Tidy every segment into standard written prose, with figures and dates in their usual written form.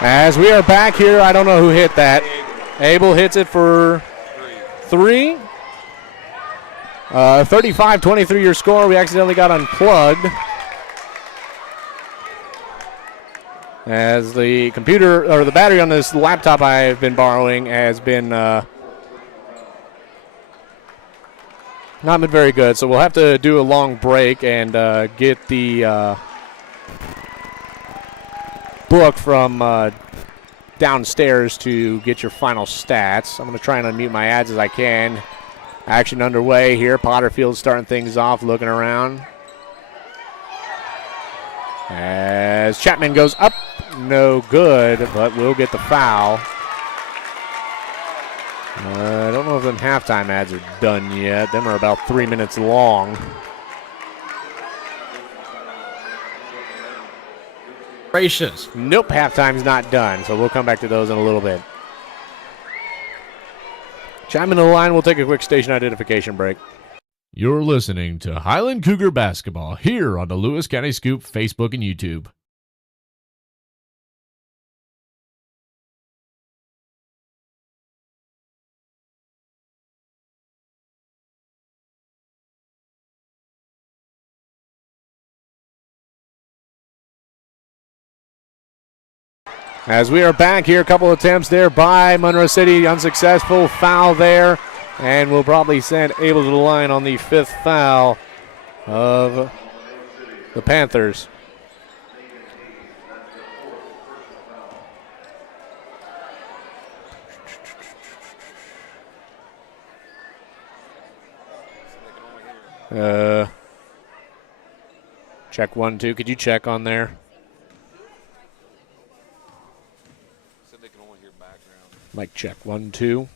As we are back here, I don't know who hit that. Abel hits it for 3. 35-23 your score. We accidentally got unplugged. As the computer, or the battery on this laptop I've been borrowing has been not been very good, so we'll have to do a long break and get the book from downstairs to get your final stats. I'm going to try and unmute my ads as I can. Action underway here. Potterfield starting things off, looking around. As Chapman goes up, no good, but we'll get the foul. I don't know if them halftime ads are done yet. Them are about 3 minutes long. Gracious. Nope, halftime's not done, so we'll come back to those in a little bit. Chapman in the line, we'll take a quick station identification break. You're listening to Highland Cougar Basketball here on the Lewis County Scoop Facebook and YouTube. As we are back here, a couple attempts there by Monroe City, unsuccessful, foul there, and we'll probably send Abel to the line on the 5th foul of the Panthers. Check 1, 2. Could you check on there? Mic check 1, 2.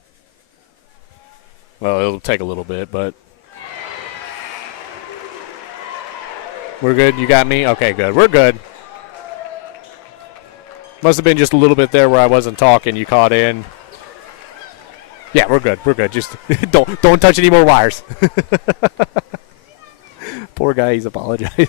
Well, it'll take a little bit, but we're good. You got me? Okay, good. We're good. Must have been just a little bit there where I wasn't talking. You caught in. Yeah, we're good. We're good. Just don't touch any more wires. Poor guy. He's apologizing.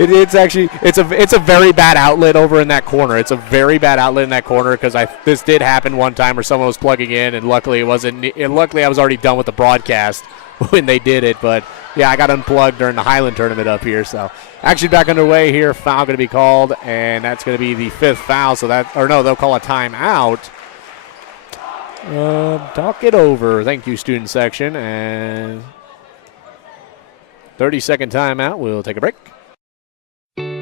It's actually it's a very bad outlet over in that corner. It's a very bad outlet in that corner because this did happen one time where someone was plugging in and luckily it wasn't. And luckily I was already done with the broadcast when they did it. But yeah, I got unplugged during the Highland tournament up here. So actually back underway here. Foul going to be called, and that's going to be the 5th foul. So they'll call a timeout. Talk it over. Thank you, student section, and 30-second timeout. We'll take a break.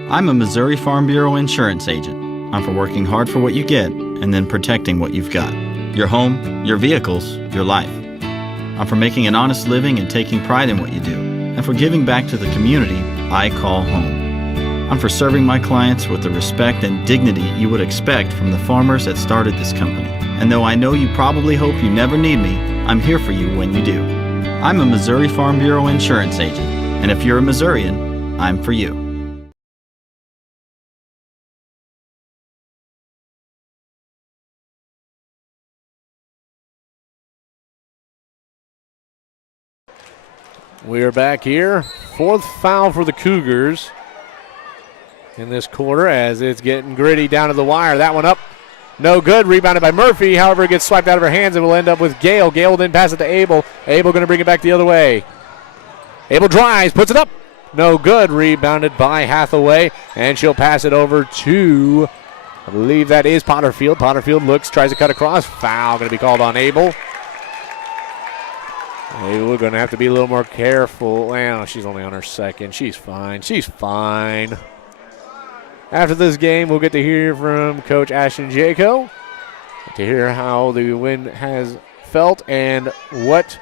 I'm a Missouri Farm Bureau insurance agent. I'm for working hard for what you get and then protecting what you've got. Your home, your vehicles, your life. I'm for making an honest living and taking pride in what you do, and for giving back to the community I call home. I'm for serving my clients with the respect and dignity you would expect from the farmers that started this company. And though I know you probably hope you never need me, I'm here for you when you do. I'm a Missouri Farm Bureau insurance agent, and if you're a Missourian, I'm for you. We are back here. 4th foul for the Cougars in this quarter as it's getting gritty down to the wire. That one up. No good. Rebounded by Murphy. However, it gets swiped out of her hands and will end up with Gale. Gale will then pass it to Abel. Abel going to bring it back the other way. Abel drives, puts it up. No good. Rebounded by Hathaway, and she'll pass it over to, I believe that is Potterfield. Potterfield looks, tries to cut across. Foul going to be called on Abel. We're going to have to be a little more careful. Well, she's only on her 2nd. She's fine. She's fine. After this game, we'll get to hear from Coach Ashton Jaco to hear how the win has felt and what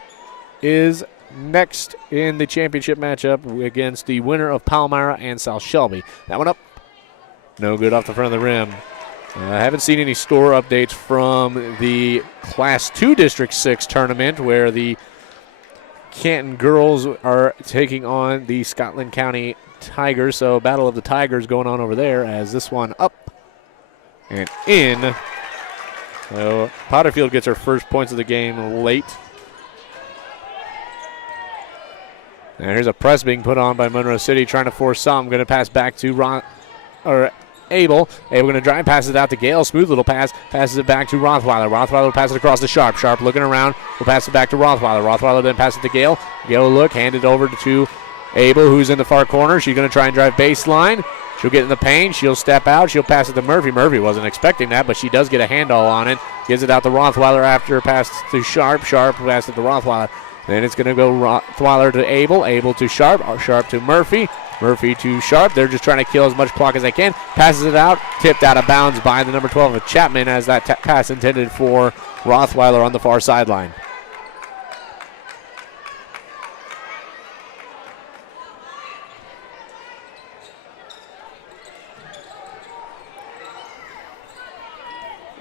is next in the championship matchup against the winner of Palmyra and South Shelby. That one up. No good off the front of the rim. I haven't seen any score updates from the Class 2 District 6 tournament where the Canton girls are taking on the Scotland County Tigers. So battle of the Tigers going on over there as this one up and in. So Potterfield gets her first points of the game late. And here's a press being put on by Monroe City trying to force some. Going to pass back to Abel. Abel going to drive, passes it out to Gale. Smooth little pass, passes it back to Rothweiler. Rothweiler will pass it across to Sharp. Sharp looking around, will pass it back to Rothweiler. Rothweiler then pass it to Gale. Gale will look, hand it over to Abel, who's in the far corner. She's going to try and drive baseline. She'll get in the paint. She'll step out. She'll pass it to Murphy. Murphy wasn't expecting that, but she does get a handball on it. Gives it out to Rothweiler after a pass to Sharp. Sharp passes it to Rothweiler. Then it's going to go Rothweiler to Abel. Abel to Sharp. Sharp to Murphy. Murphy to Sharp. They're just trying to kill as much clock as they can. Passes it out. Tipped out of bounds by the number 12 of Chapman as that pass intended for Rothweiler on the far sideline.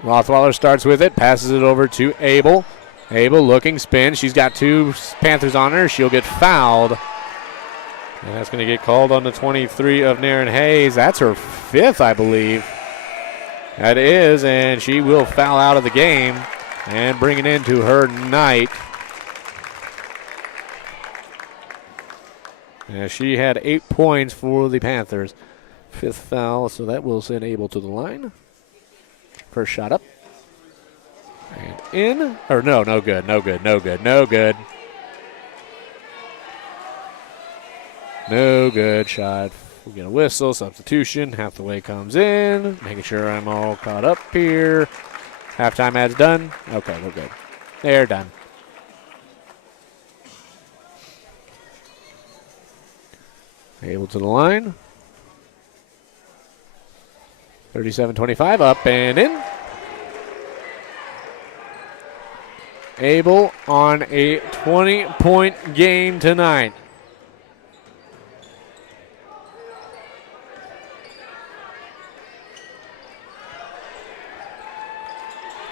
Rothweiler starts with it. Passes it over to Abel. Abel looking, spin. She's got 2 Panthers on her. She'll get fouled. And that's going to get called on the 23 of Naren Hayes. That's her 5th, I believe. That is, and she will foul out of the game and bring it into her night. And she had 8 points for the Panthers. 5th foul, so that will send Abel to the line. First shot up. And in. Or no good. No good shot. We get a whistle. Substitution. Hathaway comes in. Making sure I'm all caught up here. Halftime ad's done. Okay, we're good. They're done. Abel to the line. 37-25. Up and in. Abel on a 20-point game tonight.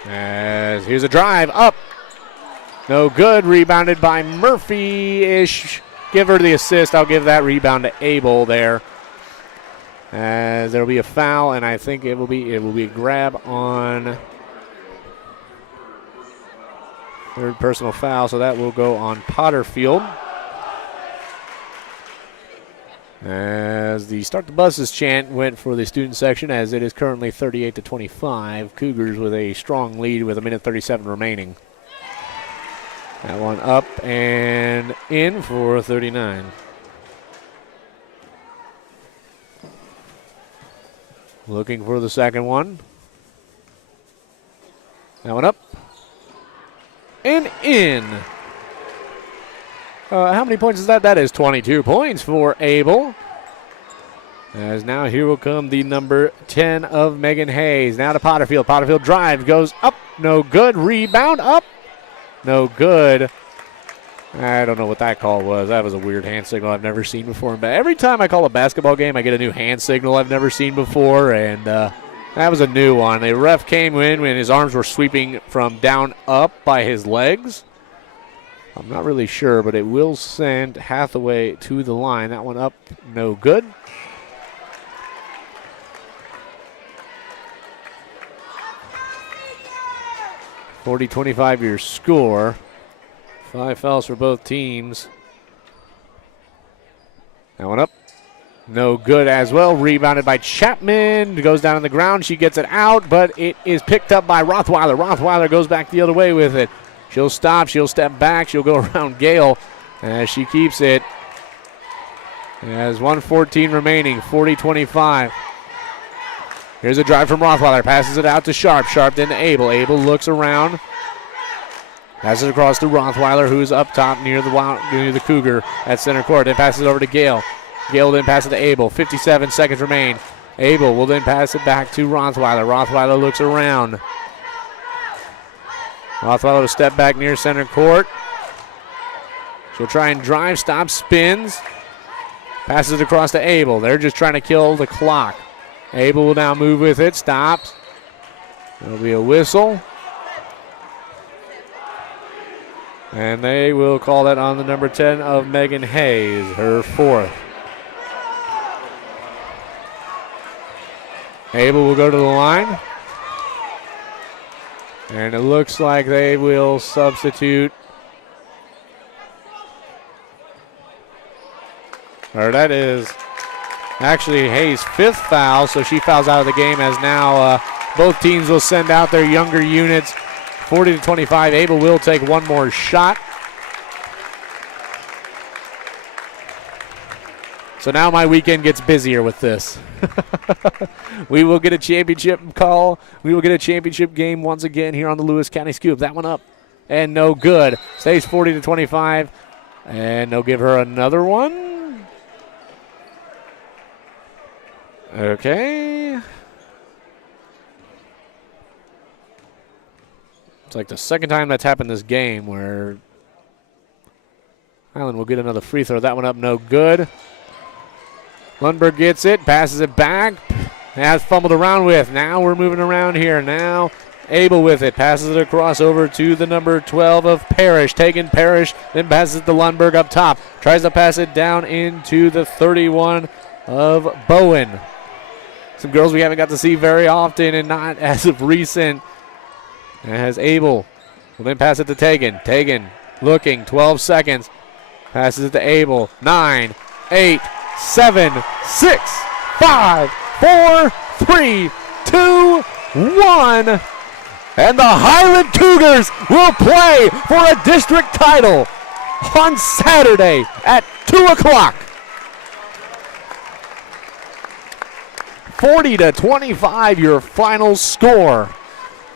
As here's a drive up. No good. Rebounded by Murphy-ish. Give her the assist. I'll give that rebound to Abel there. As there will be a foul, and I think it will be a grab on third personal foul, so that will go on Potterfield. As the Start the Buses chant went for the student section, as it is currently 38-25. Cougars with a strong lead with 1:37 remaining. That one up and in for 39. Looking for the second one. That one up. And in. How many points is that? That is 22 points for Abel. As now here will come the number 10 of Megan Hayes. Now to Potterfield. Potterfield drive goes up. No good. Rebound up. No good. I don't know what that call was. That was a weird hand signal I've never seen before. But every time I call a basketball game, I get a new hand signal I've never seen before, and that was a new one. The ref came in when his arms were sweeping from down up by his legs. I'm not really sure, but it will send Hathaway to the line. That one up, no good. .25 your score. 5 fouls for both teams. That one up. No good as well. Rebounded by Chapman. Goes down on the ground. She gets it out, but it is picked up by Rothweiler. Rothweiler goes back the other way with it. She'll stop. She'll step back. She'll go around Gale as she keeps it. As 1:14 remaining. 40-25. Here's a drive from Rothweiler. Passes it out to Sharp. Sharp then to Abel. Abel looks around. Passes it across to Rothweiler, who's up top near the Cougar at center court. Then passes it over to Gale. Gale then passes it to Abel. 57 seconds remain. Abel will then pass it back to Rothweiler. Rothweiler looks around. Rothweiler will step back near center court. She'll try and drive, stop, spins. Passes it across to Abel. They're just trying to kill the clock. Abel will now move with it, stops. There'll be a whistle. And they will call that on the number 10 of Megan Hayes, her 4th. Abel will go to the line. And it looks like they will substitute. Or that Actually, Hayes' fifth foul, so she fouls out of the game as now both teams will send out their younger units. 40-25, Abel will take one more shot. So now my weekend gets busier with this. We will get a championship call. We will get a championship game once again here on the Lewis County Scoop. That one up and no good. Stays 40-25, and they'll give her another one. Okay. It's like the second time that's happened this game where Highland will get another free throw. That one up, no good. Lundberg gets it, passes it back, has fumbled around with. Now we're moving around here. Now Abel with it, passes it across over to the number 12 of Parrish. Taking Parrish, then passes it to Lundberg up top. Tries to pass it down into the 31 of Bowen. Some girls we haven't got to see very often and not as of recent. As Abel will then pass it to Tegan. Tegan looking, 12 seconds. Passes it to Abel. 9, 8, 7, 6, 5, 4, 3, 2, 1. And the Highland Cougars will play for a district title on Saturday at 2 o'clock. 40-25, your final score.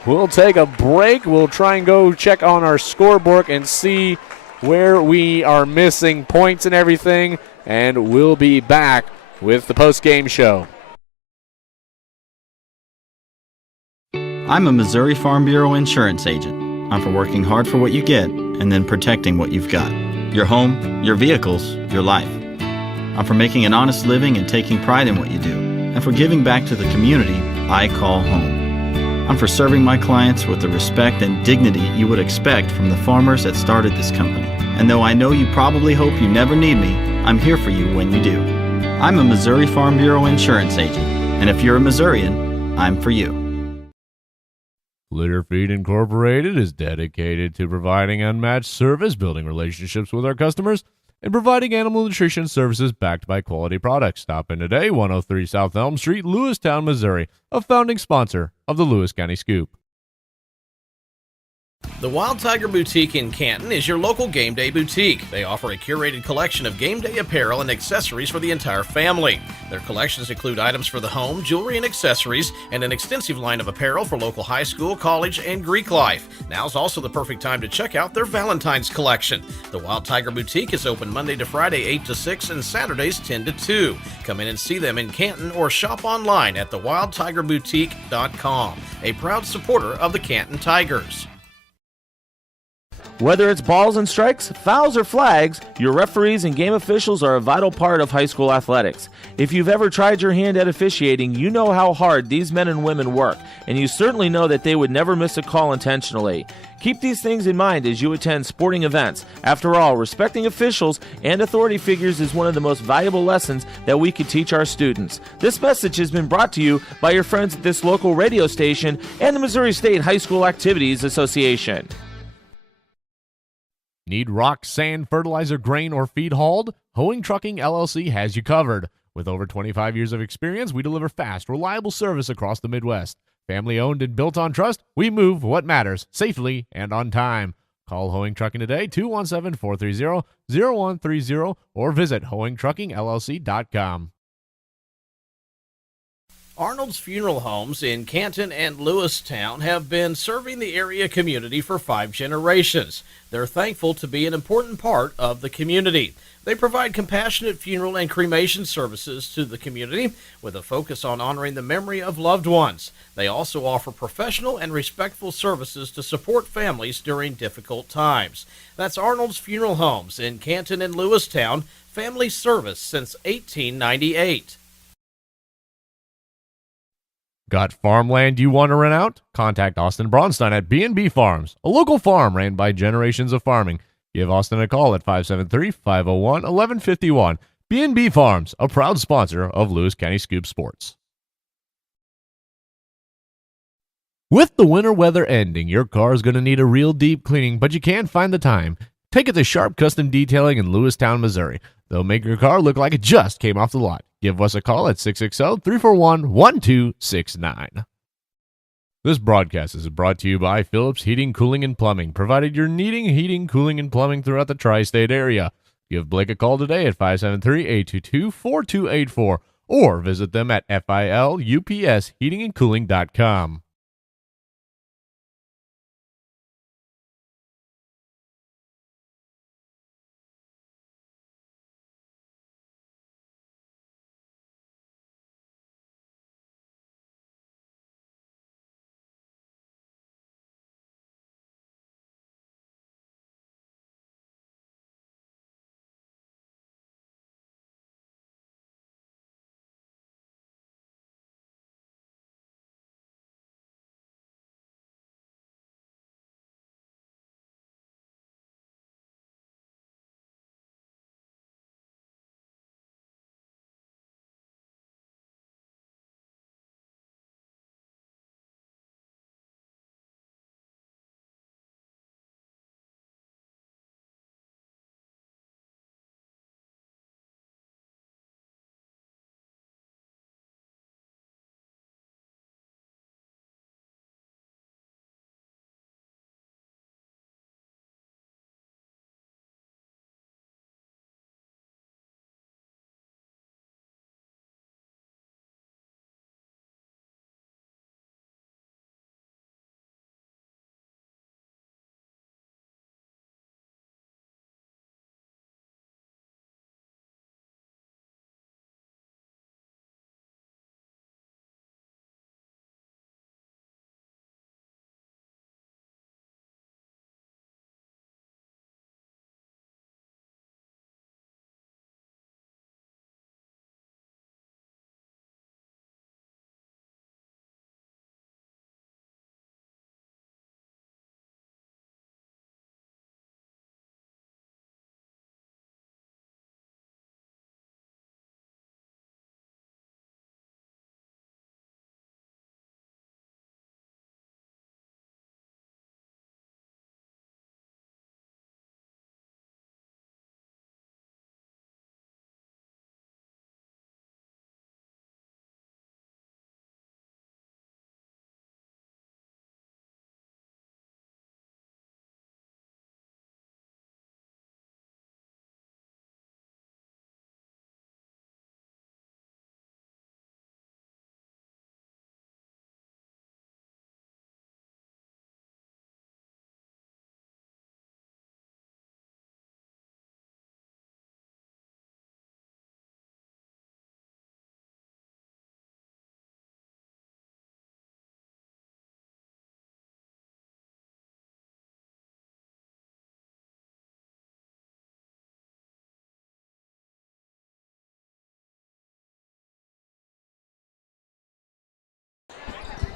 We'll take a break. We'll try and go check on our scorebook and see where we are missing points and everything. And we'll be back with the post-game show. I'm a Missouri Farm Bureau insurance agent. I'm for working hard for what you get and then protecting what you've got. Your home, your vehicles, your life. I'm for making an honest living and taking pride in what you do, and for giving back to the community I call home. I'm for serving my clients with the respect and dignity you would expect from the farmers that started this company. And though I know you probably hope you never need me, I'm here for you when you do. I'm a Missouri Farm Bureau insurance agent, and if you're a Missourian, I'm for you. Litter Feed Incorporated is dedicated to providing unmatched service, building relationships with our customers, and providing animal nutrition services backed by quality products. Stop in today, 103 South Elm Street, Lewistown, Missouri, a founding sponsor of the Lewis County Scoop. The Wild Tiger Boutique in Canton is your local game day boutique. They offer a curated collection of game day apparel and accessories for the entire family. Their collections include items for the home, jewelry and accessories, and an extensive line of apparel for local high school, college, and Greek life. Now's also the perfect time to check out their Valentine's collection. The Wild Tiger Boutique is open Monday to Friday 8 to 6 and Saturdays 10 to 2. Come in and see them in Canton or shop online at thewildtigerboutique.com, a proud supporter of the Canton Tigers. Whether it's balls and strikes, fouls, or flags, your referees and game officials are a vital part of high school athletics. If you've ever tried your hand at officiating, you know how hard these men and women work, and you certainly know that they would never miss a call intentionally. Keep these things in mind as you attend sporting events. After all, respecting officials and authority figures is one of the most valuable lessons that we could teach our students. This message has been brought to you by your friends at this local radio station and the Missouri State High School Activities Association. Need rock, sand, fertilizer, grain, or feed hauled? Hoeing Trucking LLC has you covered. With over 25 years of experience, we deliver fast, reliable service across the Midwest. Family owned and built on trust, we move what matters, safely and on time. Call Hoeing Trucking today, 217-430-0130, or visit hoeingtruckingllc.com. Arnold's Funeral Homes in Canton and Lewistown have been serving the area community for 5 generations. They're thankful to be an important part of the community. They provide compassionate funeral and cremation services to the community with a focus on honoring the memory of loved ones. They also offer professional and respectful services to support families during difficult times. That's Arnold's Funeral Homes in Canton and Lewistown, family service since 1898. Got farmland you want to rent out? Contact Austin Braunstein at B&B Farms, a local farm ran by generations of farming. Give Austin a call at 573-501-1151. B&B Farms, a proud sponsor of Lewis County Scoop Sports. With the winter weather ending, your car is going to need a real deep cleaning, but you can't find the time. Take it to Sharp Custom Detailing in Lewistown, Missouri. They'll make your car look like it just came off the lot. Give us a call at 660-341-1269. This broadcast is brought to you by Phillips Heating, Cooling, and Plumbing, provided you're needing heating, cooling, and plumbing throughout the tri-state area. Give Blake a call today at 573-822-4284 or visit them at filupsheatingandcooling.com.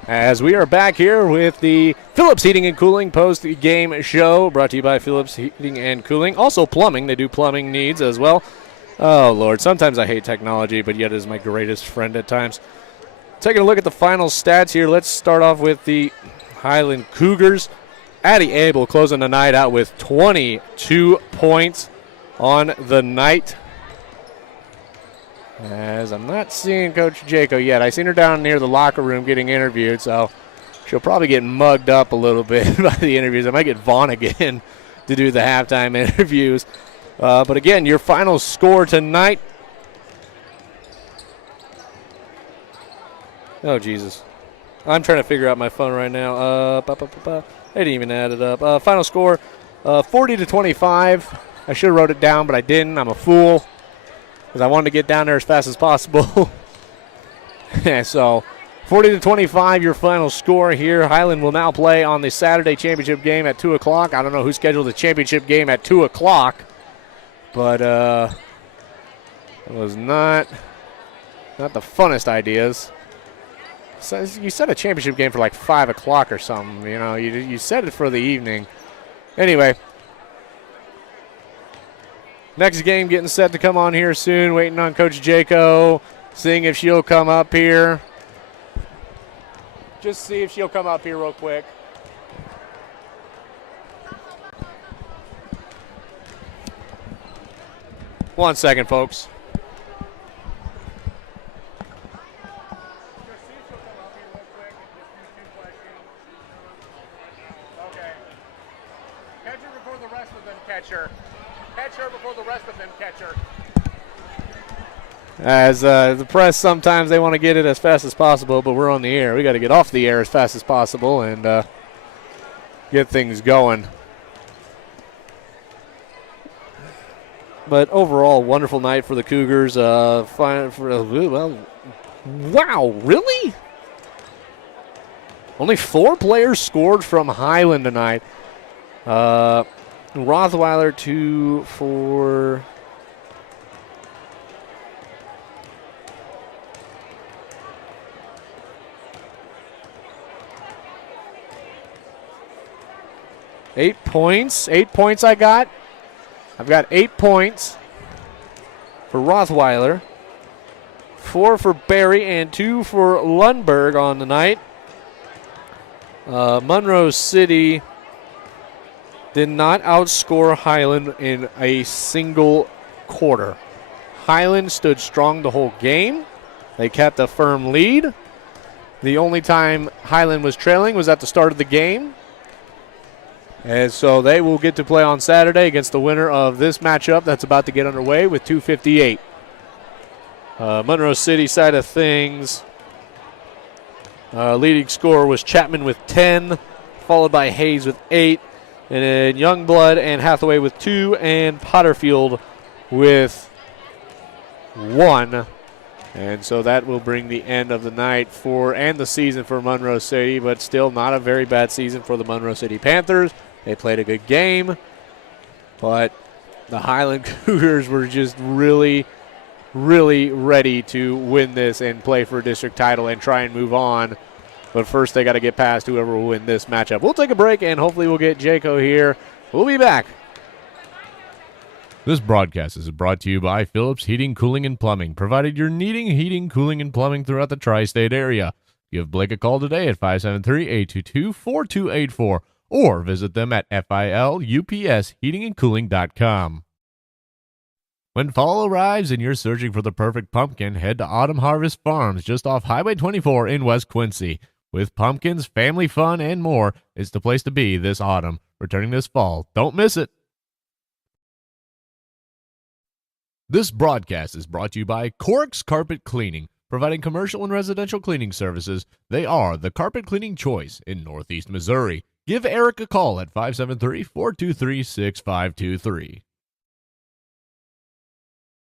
As we are back here with the Phillips Heating and Cooling post-game show, brought to you by Phillips Heating and Cooling. Also plumbing. They do plumbing needs as well. Oh, Lord. Sometimes I hate technology, but yet it is my greatest friend at times. Taking a look at the final stats here. Let's start off with the Highland Cougars. Addie Abel closing the night out with 22 points on the night. As I'm not seeing Coach Jaco yet. I seen her down near the locker room getting interviewed, so she'll probably get mugged up a little bit by the interviews. I might get Vaughn again to do the halftime interviews. But again, your final score tonight. Oh, Jesus. I'm trying to figure out my phone right now. I didn't even add it up. Final score, 40-25. I should have wrote it down, but I didn't. I'm a fool because I wanted to get down there as fast as possible. So 40-25, your final score here. Highland will now play on the Saturday championship game at 2 o'clock. I don't know who scheduled the championship game at 2 o'clock, but it was not the funnest ideas. So you set a championship game for like 5 o'clock or something. You know, you set it for the evening. Anyway, next game getting set to come on here soon. Waiting on Coach Jaco, seeing if she'll come up here. Just see if she'll come up here real quick. One second, folks. Catch her before the rest of them catch her. As the press, sometimes they want to get it as fast as possible, but we're on the air. We got to get off the air as fast as possible and get things going. But overall, wonderful night for the Cougars. Wow, really? Only 4 players scored from Highland tonight. Rothweiler 2 for... Eight points I got. I've got 8 points for Rothweiler, 4 for Barry, and 2 for Lundberg on the night. Monroe City did not outscore Highland in a single quarter. Highland stood strong the whole game. They kept a firm lead. The only time Highland was trailing was at the start of the game. And so they will get to play on Saturday against the winner of this matchup that's about to get underway with 2:58. Monroe City side of things, leading scorer was Chapman with 10, followed by Hayes with 8, and then Youngblood and Hathaway with 2, and Potterfield with 1. And so that will bring the end of the night and the season for Monroe City, but still not a very bad season for the Monroe City Panthers. They played a good game, but the Highland Cougars were just really, really ready to win this and play for a district title and try and move on. But first they got to get past whoever will win this matchup. We'll take a break, and hopefully we'll get Jaco here. We'll be back. This broadcast is brought to you by Phillips Heating, Cooling, and Plumbing, provided you're needing heating, cooling, and plumbing throughout the tri-state area. Give Blake a call today at 573-822-4284 or visit them at filupsheatingandcooling.com. When fall arrives and you're searching for the perfect pumpkin, head to Autumn Harvest Farms just off Highway 24 in West Quincy. With pumpkins, family fun, and more, it's the place to be this autumn. Returning this fall. Don't miss it. This broadcast is brought to you by Corks Carpet Cleaning, providing commercial and residential cleaning services. They are the carpet cleaning choice in Northeast Missouri. Give Eric a call at 573-423-6523.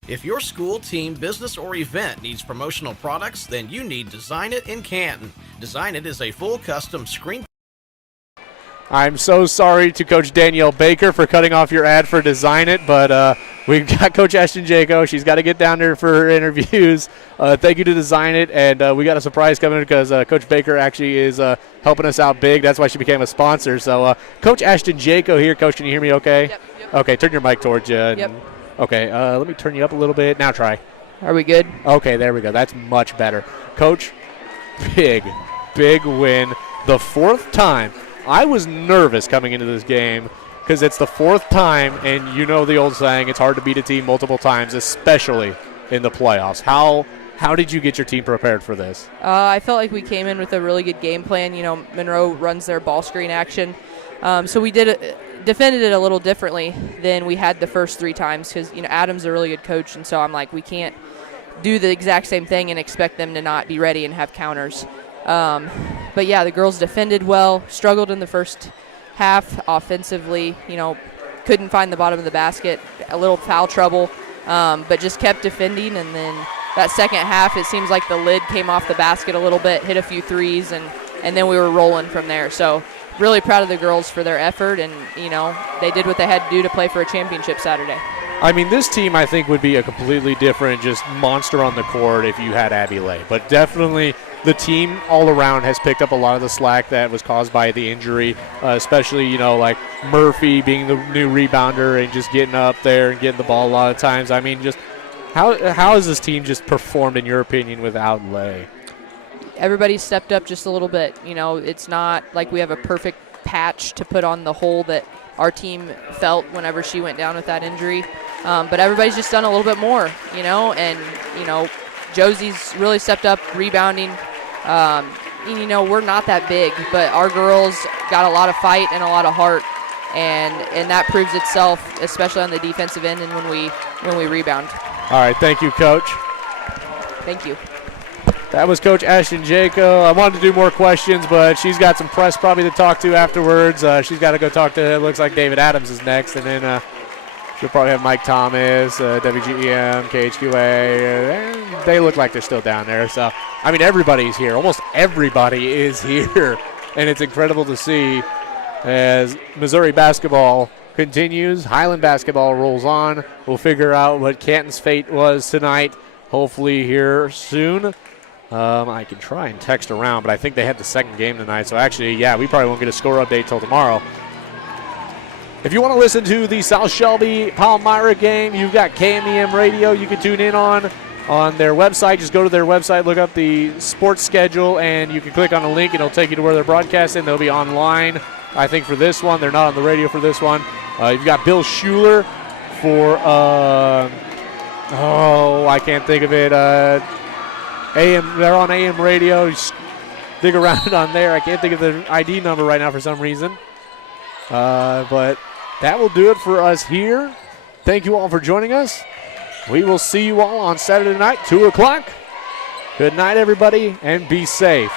If your school, team, business, or event needs promotional products, then you need Design It in Canton. Design It is a full custom screen. I'm so sorry to Coach Danielle Baker for cutting off your ad for Design It, but we've got Coach Ashton Jaco. She's got to get down there for her interviews. Thank you to Design It, and we got a surprise coming because Coach Baker actually is helping us out big. That's why she became a sponsor. So Coach Ashton Jaco here. Coach, can you hear me okay? Yep. Okay, turn your mic towards you. Yep. Okay, let me turn you up a little bit. Now try. Are we good? Okay, there we go. That's much better. Coach, big win. The 4th time. I was nervous coming into this game because it's the 4th time, and you know the old saying, it's hard to beat a team multiple times, especially in the playoffs. How did you get your team prepared for this? I felt like we came in with a really good game plan. You know, Monroe runs their ball screen action. So we defended it a little differently than we had the first 3 times because, you know, Adam's a really good coach, and so I'm like, we can't do the exact same thing and expect them to not be ready and have counters. But, yeah, the girls defended well, struggled in the first half offensively, you know, couldn't find the bottom of the basket, a little foul trouble, but just kept defending. And then that second half, it seems like the lid came off the basket a little bit, hit a few threes, and then we were rolling from there. So really proud of the girls for their effort, and, you know, they did what they had to do to play for a championship Saturday. I mean, this team, I think, would be a completely different just monster on the court if you had Abby Lay. But definitely the team all around has picked up a lot of the slack that was caused by the injury, especially, you know, like Murphy being the new rebounder and just getting up there and getting the ball a lot of times. I mean, just how has this team just performed, in your opinion, without Lay? Everybody stepped up just a little bit. You know, it's not like we have a perfect patch to put on the hole that our team felt whenever she went down with that injury. But everybody's just done a little bit more, you know, and, you know, Josie's really stepped up rebounding. You know, we're not that big, but our girls got a lot of fight and a lot of heart and that proves itself, especially on the defensive end and when we rebound. All right, thank you, Coach. Thank you. That was Coach Ashton Jaco. I wanted to do more questions, but she's got some press probably to talk to afterwards. She's got to go talk to, it looks like David Adams is next, and then she'll probably have Mike Thomas, WGEM, KHQA. They look like they're still down there. So, I mean, everybody's here. Almost everybody is here, and it's incredible to see as Missouri basketball continues. Highland basketball rolls on. We'll figure out what Canton's fate was tonight, hopefully here soon. I can try and text around, but I think they had the second game tonight. So actually, yeah, we probably won't get a score update till tomorrow. If you want to listen to the South Shelby Palmyra game, you've got KMEM Radio you can tune in on their website. Just go to their website, look up the sports schedule, and you can click on a link, and it'll take you to where they're broadcasting. They'll be online, I think, for this one. They're not on the radio for this one. You've got Bill Schuler for, I can't think of it. AM, they're on AM radio. Just dig around on there. I can't think of the ID number right now for some reason. But that will do it for us here. Thank you all for joining us. We will see you all on Saturday night, 2 o'clock. Good night, everybody, and be safe.